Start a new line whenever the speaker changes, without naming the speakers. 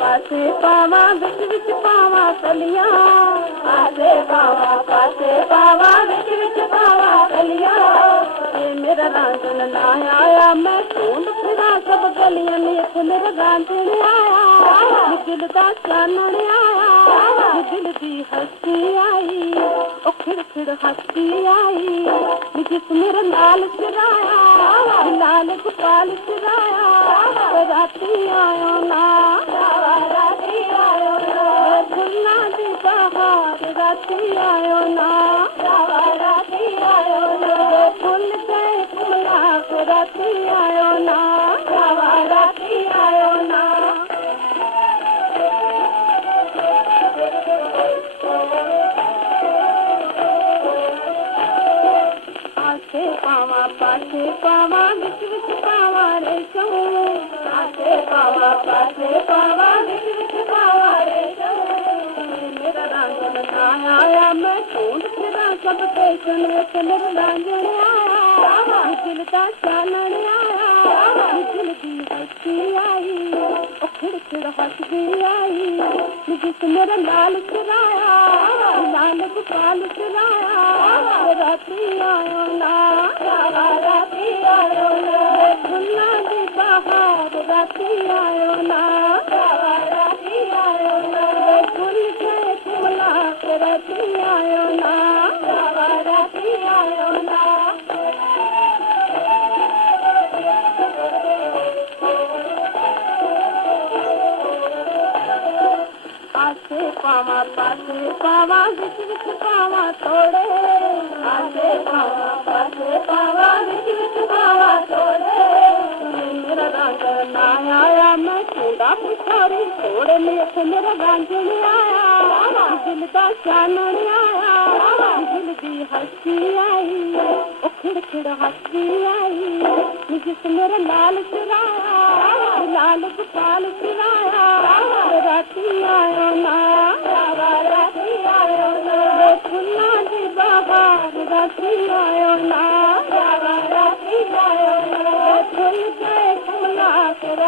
पासे पावा बिच बिच पावा कलिया आसे पावा पासे पावा बिच बिच पावा कलिया ये मेरा रांझन ना आया मैं ढूंढ फिरा सब गलियां में मेरा रांझन आया निकलता चानण आया हसी आई हसी आई सिराया सिराया राति आयो नाधी आयो ना थी आयो नाधी आयो फुल ते पासे पावा विच विच पावा रे सो। पासे पावा पासे पावा विच विच पावा रे सो। मेरा नाम नाया आया मैं कौन तेरा सब पे सुन रे मेरे लांजने आया। मैं चिलता चालने आया मैं चिलती हसी आई। ओ खिड़खिड़ हसी आई मुझे मेरा लाल चुराया लाल को पाल चुराया। पावा न कुले घुमला आयो न पासे पासे पे सुर गांधणी आया बाबा साल आया बाबा हसी आई हसी आई सुर लाल सिराया बाबा लाल कु साल सिराया बाबा राती आयो न बाबा राति आयो न बाबा रखी आयो न